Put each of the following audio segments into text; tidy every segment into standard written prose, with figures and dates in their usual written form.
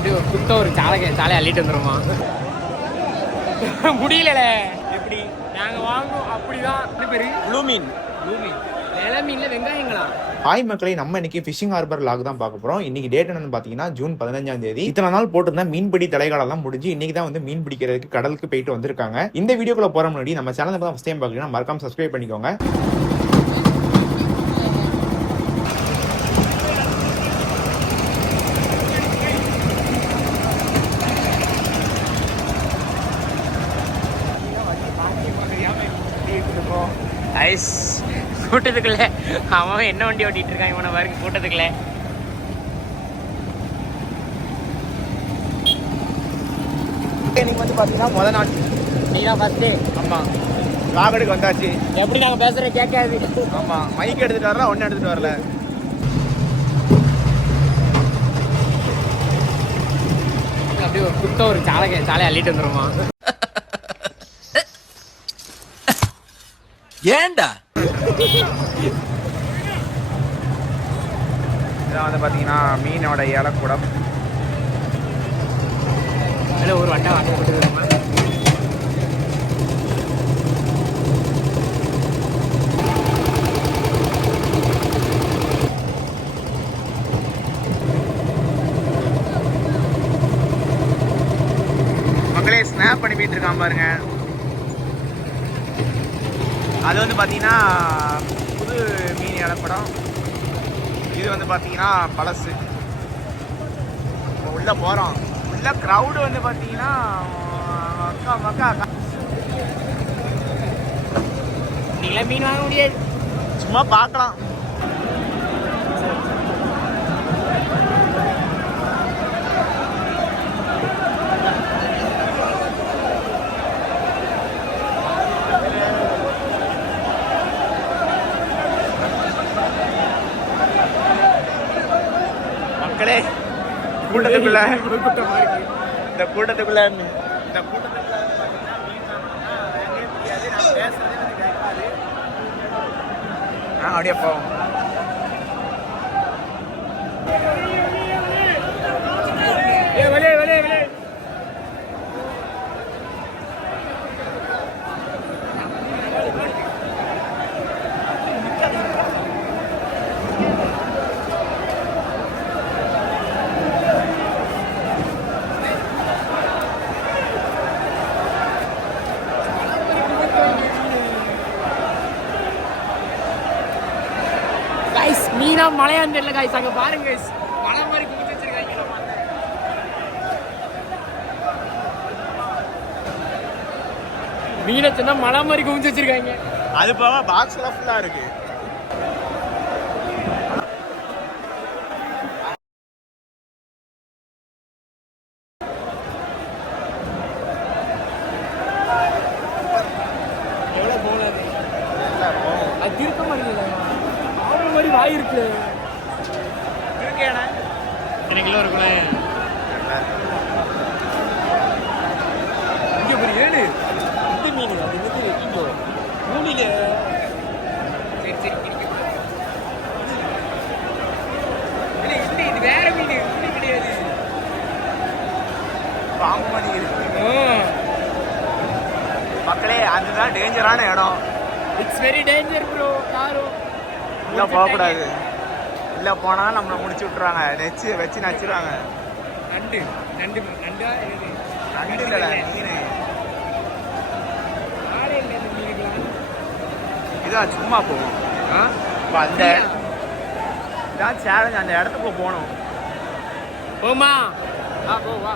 அப்படியே ஒரு குத்த ஒரு சாலை அள்ளிட்டு வந்துருமா முடியல எப்படி நாங்கள் வாங்குவோம் அப்படிதான் பேரு ப்ளூ மீன் நில மீன்ல வெங்காயங்களா. ஹாய் மக்களை, நம்ம இன்னைக்கு ஃபிஷிங் ஹார்பர் லாக் தான் பார்க்க போறோம். இன்னைக்கு டேட் என்னன்னு பாத்தீங்கன்னா ஜூன் 15ஆம் தேதி. இத்தனை நாள் போட்டிருந்தா மீன்பிடி தடைகாலம் முடிஞ்சு இன்னைக்கு தான் வந்து மீன் பிடிக்கிறதுக்கு கடலுக்கு போயிட்டு வந்திருக்காங்க. இந்த வீடியோக்குள்ள போற முன்னாடி நம்ம சேனல் ஃபர்ஸ்ட் டைம் பாக்குறீங்கன்னா மறக்காம சப்ஸ்கிரைப் பண்ணிக்கோங்க. ஐஸ் கூட்டத்துக்குள்ள அவன் என்ன வண்டி ஓட்டிட்டு இருக்கான் இவனை பாருங்க கூட்டத்துக்குள்ள. இன்னைக்கு வந்து பாத்தீங்கன்னா முதல் நாள் நீ தான் ஃபர்ஸ்ட். ஆமா, லாகடுக்கு வந்தாச்சு. எப்படி நாங்க பேசுறேன் கேட்காது. ஆமா, மைக் எடுத்துட்டு வரல, ஒன்னு எடுத்துட்டு வரல. அப்படியே ஒரு குத்த ஒரு சாலை அள்ளிட்டு வந்துருமா. ஏண்டா இதான் வந்து பாத்தீங்கன்னா மீனோட இலக்கூடம். ஒரு வட்டம் வாங்க போட்டுருக்காங்க. மக்களே ஸ்னாப் பண்ணிட்டு இருக்கான் பாருங்க. அது வந்து பார்த்தீங்கன்னா புது மீன் இலப்படம். இது வந்து பார்த்தீங்கன்னா பழசு. உள்ளே போகிறோம். உள்ள க்ரௌடு வந்து பார்த்தீங்கன்னா மக்கா நீங்களே மீன் வாங்க முடியாது, சும்மா பார்க்கலாம். கூட்டத்துக்குள்ள இந்த கூட்டத்துக்குள்ள அப்படியே போவோம். மீனா மலையாண்டு இல்லை காய்ஸ், அங்கே பாருங்க கைஸ், மலை மாதிரி குமிச்சு வச்சிருக்காங்க. மீனை சொன்னா மலை மாதிரி குமிச்சு வச்சிருக்காங்க. அது போக பாக்ஸ்ல ஃபுல்லா இருக்கு. எவ்வளவு போனது அது திருக்க மாட்டேங்குது. மாதிரி வாய் இருக்கு எத்தனை கிலோ இருக்குல்ல. இங்க ஒரு 7 இந்த மீன் அது வந்து கிலோ மூணில. சரி சரி இல்லை இது வேற மீன் கிடையாது, பாம்பு மாதிரி இருக்கு. மக்களே அதுதான் டேஞ்சரான இடம். It's very danger bro. யாரும் இல்லை போகக்கூடாது. இல்லை போனால் நம்மளை முடிச்சு விட்ருவாங்க, வச்சு நச்சுருவாங்க. நண்டு நண்டு நண்டா நண்டு இல்லை மீன். இதான் சும்மா போவோம். இப்போ அந்த இதான் சேலஞ்ச், அந்த இடத்துக்கு போகணும். போமா போ வா.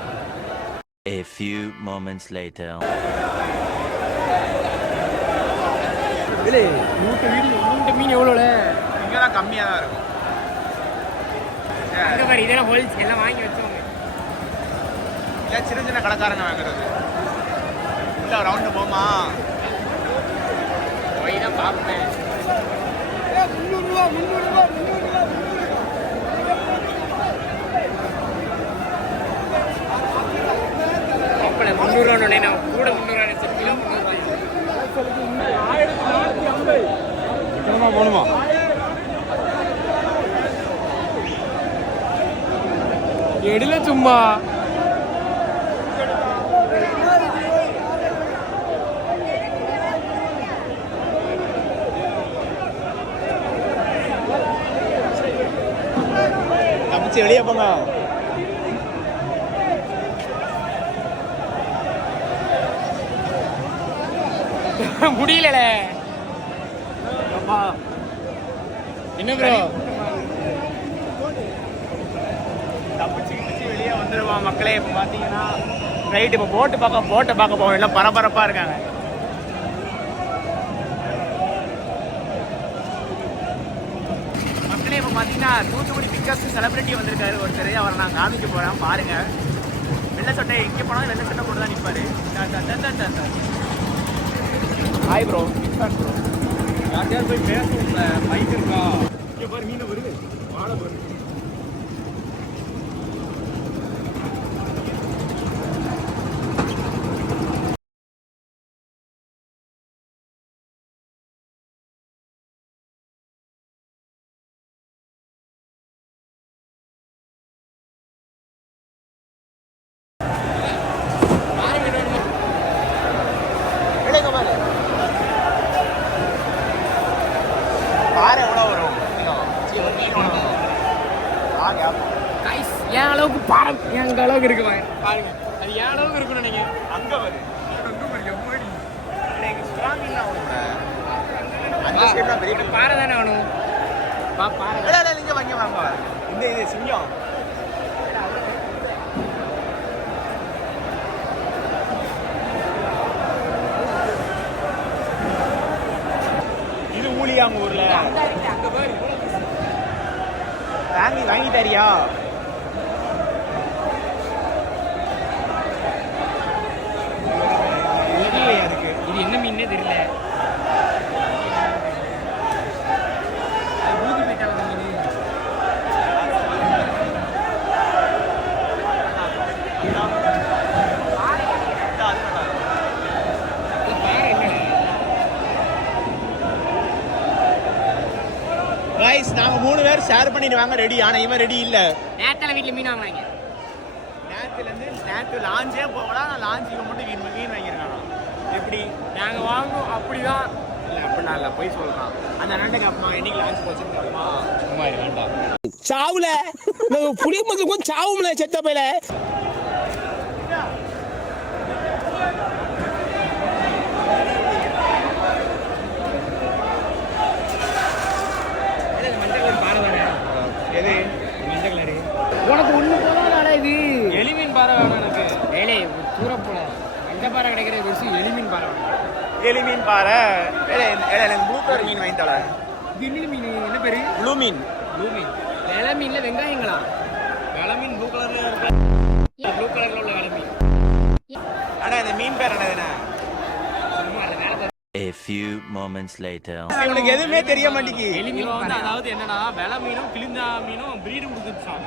A few moments later. இல்லை மீன் எவ்வளோல? இங்கே தான் கம்மியாக தான் இருக்கும். அங்கே பாரு, இதெல்லாம் ஹோல்ஸ் எல்லாம் வாங்கி வச்சவங்க. இல்லை சின்ன சின்ன கடைக்காரங்க வாங்குறது. இல்லை ரவுண்டு போமா போய் தான் பார்ப்பேன். 300 நான் கூட 300 கிலோ 350 போகணுமா? எடுல சும்மா கிச்சு வெளியே போங்க. முடியல. என்ன ப்ரோ தப்பிச்சு வெளியே வந்துடுவான் மக்களே. இப்போ பார்த்தீங்கன்னா ரைட், இப்போ போட்டை பார்க்க போவோம். எல்லாம் பரபரப்பாக இருக்காங்க. மக்களே இப்போ பார்த்தீங்கன்னா தூத்துக்குடி பிக்கஸ்ட் செலிபிரிட்டி வந்திருக்காரு ஒருத்தர். அவரை நான் காமிக்க போகிறேன் பாருங்க. வெள்ளை சட்டை எங்கே போனாலும் வெள்ளை சட்டை போட்டு தான் நிற்பாரு. Hi bro. ப்ரோ யார் போய் பேசுவோம்ல, பைக் இருக்கா? இங்கே பாரு மீன் வருது, வாழை பாரு. பாரு எவ்வளோ வரும்? என் அளவுக்கு பாரு, எங்க அளவுக்கு இருக்கு பாருங்க. அது என் அளவுக்கு இருக்குன்னு நீங்க அங்கே வரு. பாறை தானே வேணும். பாறை இங்கே வாங்கி வாங்க. இது சிங்கம். இது ஊழியாங்க ஊர்ல வாங்கி தரியா? அதுக்கு இது என்ன மீன்னே தெரியல. கைஸ் நாங்க 3 பேர் ஷேர் பண்ணிட்டு வாங்க ரெடி. ஆனா இவன் ரெடி இல்ல. நேத்துல வீட்டுல மீன் வாங்கினாங்க. நேத்து லாஞ்சே போகலாம். நான் லாஞ்ச் இவன் மட்டும் மீன் வாங்கியிருக்கானா? எப்படி நாங்க வாங்குவோம் அப்படிதான். இல்ல அப்படின்னா இல்ல, போய் சொல்லலாம். அந்த அண்ணன் அம்மா என்னைக்கு லான்ச் போச்சுன்னு அம்மா சும்மா வேண்டாம். சாவுல புளிய மக்களுக்கும் சாவும்ல செத்த பையில. எது மஞ்சள் கலரு உனக்கு ஒண்ணு போதாடா. இது எலிமீன் பாறை வேணும் எனக்கு. ஏலே தூர போல மஞ்சள் பாறை கிடைக்கிற விஷயம் எலிமீன் பாறை வேணும். எலிமீன் பாறை. எனக்கு ப்ளூ கலர் மீன் வாங்கி தர. இது என்ன மீன்? என்ன பேரு? ப்ளூ மீன். ப்ளூ மீன். வெள்ளை மீன்ல வெங்காயங்களா? வெள்ளை மீன் ப்ளூ கலர்ல இருக்கு. ப்ளூ கலர்ல உள்ள வெள்ளை மீன். அண்ணா இந்த மீன் பேர் என்ன? A few moments later. இவனுக்கு எதுவுமே தெரிய மாட்டேங்கி. எலிமீன் வந்து அதாவது என்னன்னா வெள்ளை மீனும் கிளிஞ்சா மீனும் பிரீடு கொடுத்துச்சான்.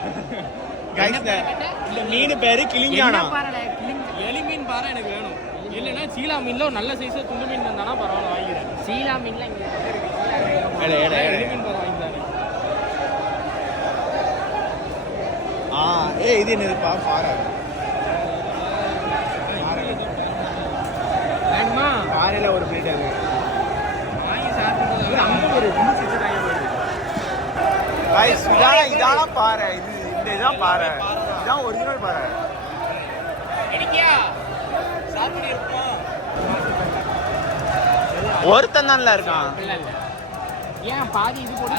இந்த மீன் பேரு கிளிஞ்சானா? எலிமீன் பாறை எனக்கு வேணும். இல்லைன்னா சீலா மீன்ல ஒரு நல்ல சைஸ் துண்டு மீன் வந்தானா பரவாயில்ல வாங்கிடுறேன். சீலா மீன்ல எலிமீன் பாறை வாங்கிட்டாரு. இது என்னதுப்பா? பாறை வேணுமா? பாறையில ஒரு பிளேட் அது வாங்கி சாப்பிட்டு அங்க ஒரு இதான பாறை. இதுதான் பாறை. இதான் ஒரிஜினல் பாறை. சாப்பிட்டு இருக்கோம். ஒருத்தன் தான்ல இருக்கான். இல்ல இல்ல ஏன் பாதி இது போட்டு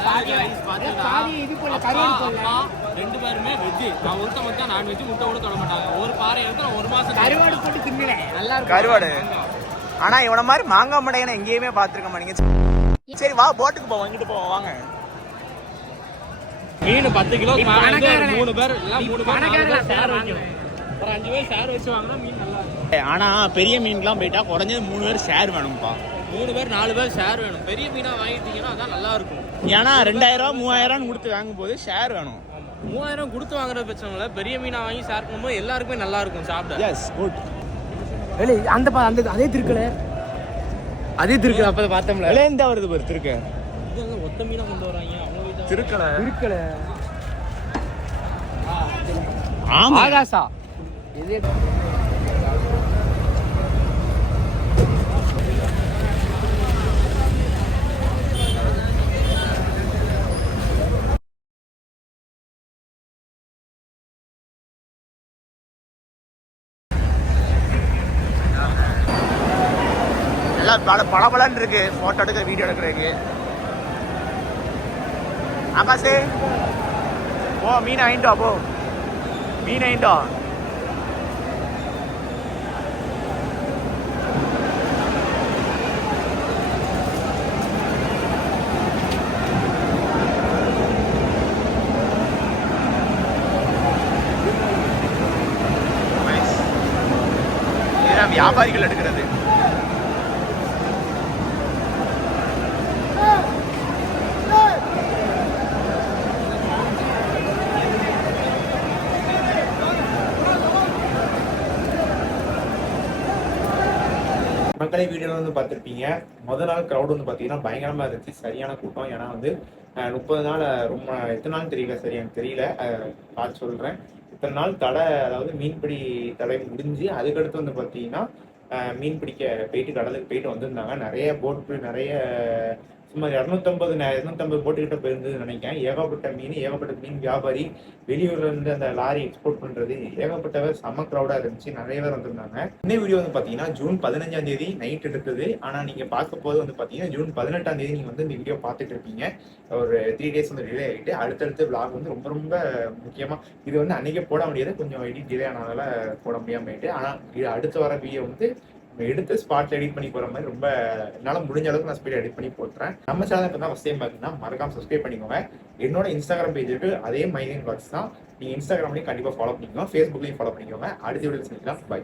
பாதி இது போல கறி போடல. ரெண்டு பேருமே வெஜ். நான் ஒருத்த மட்டும் நான் வெஜ். முட்டை கூட தொட மாட்டாங்க. ஒரு பாறை எடுத்து ஒரு மாசம் கருவாடு போட்டு தின்னல. நல்லா இருக்கும் கருவாடு. ஆனா இவன மாதிரி மாங்காய் மடையனை எங்கேயுமே பாத்துருக்க மாட்டீங்க. சரி வா போட்டுக்கு போவோம். இங்கிட்டு போவோம் வாங்க. மீன் 10 கிலோ 3 பேர் எல்லாம் 3 பேர் ஷேர் வைக்கணும். ஒரு 5 பேர் ஷேர் வச்சு வாங்கினா மீன் நல்லா இருக்கும். ஆனா பெரிய மீனுக்குலாம் போயிட்டா குறைஞ்சது 3 பேர் ஷேர் வேணும்ப்பா. 3 பேர் 4 பேர் ஷேர் வேணும். பெரிய மீனா வாங்கிட்டீங்கன்னா அதான் நல்லா இருக்கும். ஏன்னா 2000 3000 கொடுத்து வாங்கும் போது ஷேர் வேணும். 3000 கொடுத்து வாங்குற பிரச்சனை இல்லை. பெரிய மீனா வாங்கி ஷேர் பண்ணும்போது எல்லாருக்குமே நல்லா இருக்கும் சாப்பிட. Yes good. அந்த அதே திருக்கல அதே திருக்கல அப்ப பார்த்தோம்ல. விளையாண்டா வருது பாரு திருக்க. இதெல்லாம் ஒத்த மீனா கொண்டு வராங்க. அவங்க திருக்கல. ஆகாசா இது பளபளன்னு இருக்கு போட்டோ எடுக்க வீடியோ எடுக்கிறதுக்கு. ஆகாசே ஓ மீன் ஆயிட்டோ போ மீன் ஆயிட்டோ. வியாபாரிகள் எடுக்கிறது. மக்களை வீடியோல வந்து பார்த்துருப்பீங்க. முதல் நாள் க்ரௌட் வந்து பார்த்தீங்கன்னா பயங்கரமா இருந்துச்சு, சரியான கூட்டம். ஏன்னா வந்து 30 நாள் ரொம்ப எத்தனை நாள் தெரியல, சரி எனக்கு தெரியல, பார்த்து சொல்றேன். இத்தனை நாள் தடை, அதாவது மீன்பிடி தடை முடிஞ்சு அதுக்கடுத்து வந்து பார்த்தீங்கன்னா மீன் பிடிக்க போயிட்டு கடலுக்கு போயிட்டு வந்திருந்தாங்க. நிறைய போட்டு, நிறைய சுமார் 250 போட்டு கிட்ட போயிருந்தது நினைக்கிறேன். ஏகப்பட்ட மீன் வியாபாரி, வெளியூர்ல இருந்து அந்த லாரி எக்ஸ்போர்ட் பண்றது, ஏகப்பட்டவர் செம்ம க்ரௌடா இருந்துச்சு, நிறைய பேர் வந்திருந்தாங்க. இந்த வீடியோ வந்து பாத்தீங்கன்னா ஜூன் 15ஆம் தேதி நைட் எடுத்தது. ஆனா நீங்க பார்க்க போது வந்து பாத்தீங்கன்னா ஜூன் 18ஆம் தேதி நீங்க வந்து இந்த வீடியோ பார்த்துட்டு இருப்பீங்க. ஒரு 3 days வந்து டிலே ஆகிட்டு அடுத்தடுத்து vlog வந்து ரொம்ப ரொம்ப முக்கியமா இது வந்து அன்னைக்கே போட முடியாது, கொஞ்சம் எடிட் டிலே ஆனதால போட முடியாம ஆயிட்டு. ஆனா இது அடுத்து வர வீடியோ வந்து எடுத்து ஸ்பாட்ல எடிட் பண்ணி போற மாதிரி ரொம்ப என்னால முடிஞ்ச அளவுக்கு நான் ஸ்பீட் எடிட் பண்ணி போட்டுறேன். நம்ம சேனல் இப்போ தான் ஃபர்ஸ்ட் டைம் பார்த்தீங்கன்னா மறக்காம சப்ஸ்கிரைப் பண்ணிக்கோங்க. என்னோட இன்ஸ்டாகிராம் பேஜ் இருக்கு, அதே மைலின் பாக்ஸ் தான். நீங்க இன்ஸ்டாகிராம்லையும் கண்டிப்பா ஃபாலோ பண்ணிக்கோங்க, ஃபேஸ்புக்லையும் ஃபாலோ பண்ணிக்கோங்க. அடுத்த வீடியோ சந்திக்கலாம். பை.